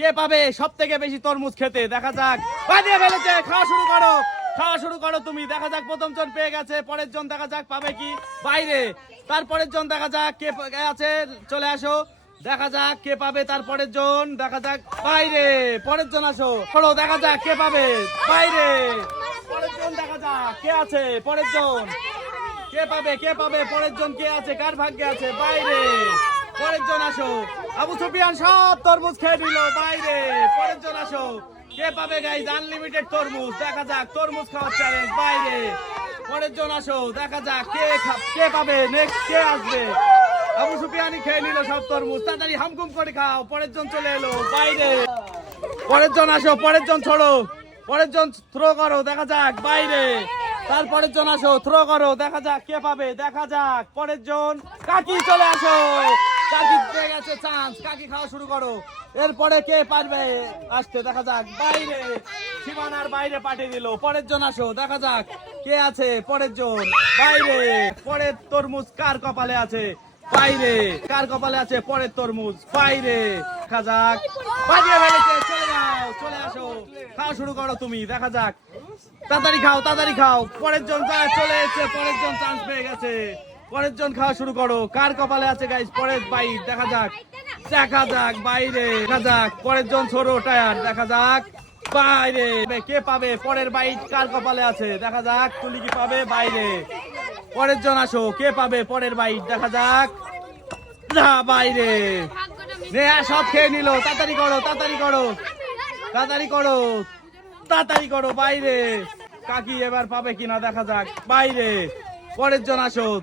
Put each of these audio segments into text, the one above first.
কে পাবে সব থেকে বেশি তরমুজ খেতে? দেখা যাক। বাজিয়ে ফেলেছে, খাওয়া শুরু করো। খাওয়া শুরু করো তুমি। দেখা যাক, প্রথম জন পেয়ে গেছে, পরের জন দেখা যাক পাবে কি? বাইরে। তারপরের জন দেখা যাক কে আছে, চলে আসো। দেখা যাক কে পাবে তারপরের জন। দেখা যাক, বাইরে। পরের জন আসো। চলো দেখা যাক কে পাবে। বাইরে। পরের জন দেখা যাক কে আছে, পরের জন। কে পাবে কে পাবে, পরের জন কে আছে, কার ভাগ্যে আছে? বাইরে। পরের জন আসো। আবু সুফিয়ান সব তরমুজ খেয়ে নিল, বাইরে। পরের জন আসো। কে পাবে গাইজ আনলিমিটেড তরমুজ। দেখা যাক, তরমুজ খাওয়ার চ্যালেঞ্জ বাইরে। পরের জন আসো, দেখা যাক কে কে পাবে নেক্সট কে আসবে। আবু সুফিয়ানি খেয়ে নিল সব তরমুজ। তাড়াতাড়ি হামকুম করে খাও। পরের জন চলে এলো, বাইরে। পরের জন আসো পরের জন ছড়ো। পরের থ্রো করো, দেখা যাক, বাইরে। তারপরের জন আসো থ্রো করো, দেখা যাক কে পাবে, দেখা যাক। পরের জন কাকি চলে আসো। কাকি পেয়ে গেছে চান্স কাকি খাওয়া শুরু করো। এরপরে কে পারবে? আসতে, দেখা যাক। বাইরে। সীমানার বাইরে পাঠিয়ে দিল। পরের জন আসো, দেখা যাক কে আছে পরের জন। বাইরে। পরের তরমুজ কার কপালে আছে? বাইরে। কার কপালে আছে পরের তরমুজ? বাইরে। দেখা যাক। ফেলেছে, চলে যাও, চলে আসো। খাওয়া শুরু করো তুমি, দেখা যাক। তাড়াতাড়ি খাও তাড়াতাড়ি খাও। পরের জন চলে এসেছে, পরের জন চান্স পেয়ে গেছে। পরের জন খাওয়া শুরু করো। কার কপালে আছে গাইস পরের বাইট দেখা যাক। দেখা যাক, বাইরে, দেখা যাক। পরের জন ছোড়ো টায়ার, দেখা যাক। বাইরে কে পাবে? পরের বাইট কার কপালে আছে? দেখা যাক তুলি কি পাবে? বাইরে। পরের জন আসো, কে পাবে? পরের বাইট দেখা যাক। না, বাইরে। নেহা সব খেয়ে নিল। তাড়াতাড়ি করো তাড়াতাড়ি করো। তাড়াতাড়ি করো। তাড়াতাড়ি করো, বাইরে। কাকি এবার পাবে কিনা, দেখা যাক। বাইরে। পরের জন আসো।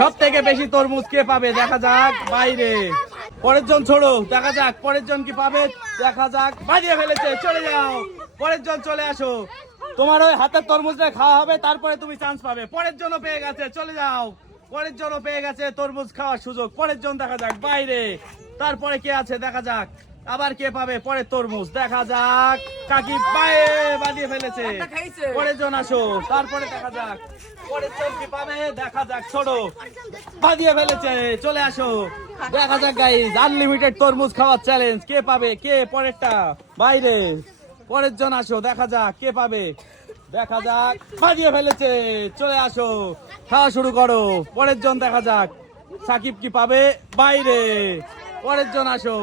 সব থেকে বেশি তরমুজ কে পাবে? দেখা যাক, বাইরে। পরের জন ছোড়ো, দেখা যাক, পরের জন কি পাবে? দেখা যাক, বাজিয়ে ফেলেছে, চলে যাও। পরের জন চলে আসো। তোমার ওই হাতের তরমুজটা খাওয়া হবে, তারপরে তুমি চান্স পাবে। পরের জন্য পেয়ে গেছে, চলে যাও। পরের জন্য পেয়ে গেছে তরমুজ খাওয়ার সুযোগ। পরের জন দেখা যাক, বাইরে। তারপরে কে আছে? দেখা যাক। আবার কে পাবে? পরের তরমুজ। দেখা যাক। কাকি পায়ে বাঁধিয়ে ফেলেছে। পরের জন আসো। তারপরে দেখা যাক। পরের জন কি পাবে? দেখা যাক। ছোড়ো বাঁধিয়ে ফেলেছে। চলে আসো। দেখা যাক গাইজ আনলিমিটেড তরমুজ খাওয়ার চ্যালেঞ্জ কে পাবে? কে? পরেরটা? বাইরে। পরের জন আসো। দেখা যাক কে পাবে। দেখা যাক। বাজিয়ে ফেলেছে। চলে আসো। খাওয়া শুরু করো। পরের জন দেখা যাক। সাকিব কি পাবে? বাইরে। পরের জন আসো।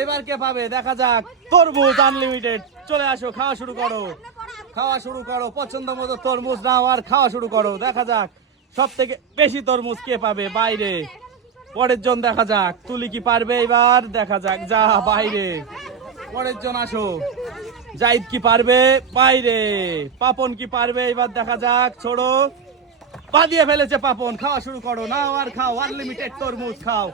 এবার কে পাবে? দেখা যাক। তরমুজ আনলিমিটেড চলে আসো, খাওয়া শুরু করো। খাওয়া শুরু করো, পছন্দ মতো তরমুজ নাও আর খাওয়া শুরু করো। দেখা যাক সব থেকে বেশি তরমুজ কে পাবে? বাইরে। পরের জন দেখা যাক। তুলি কি পারবে এবার? দেখা যাক, যা, বাইরে। পরের জন আসো। জাইদ কি পারবে? বাইরে। পাপন কি পারবে? এবার দেখা যাক, ছোড়ো। বাদিয়ে ফেলেছে পাপন। খাওয়া শুরু করো। নাও আর খাও। আনলিমিটেড তরমুজ খাও।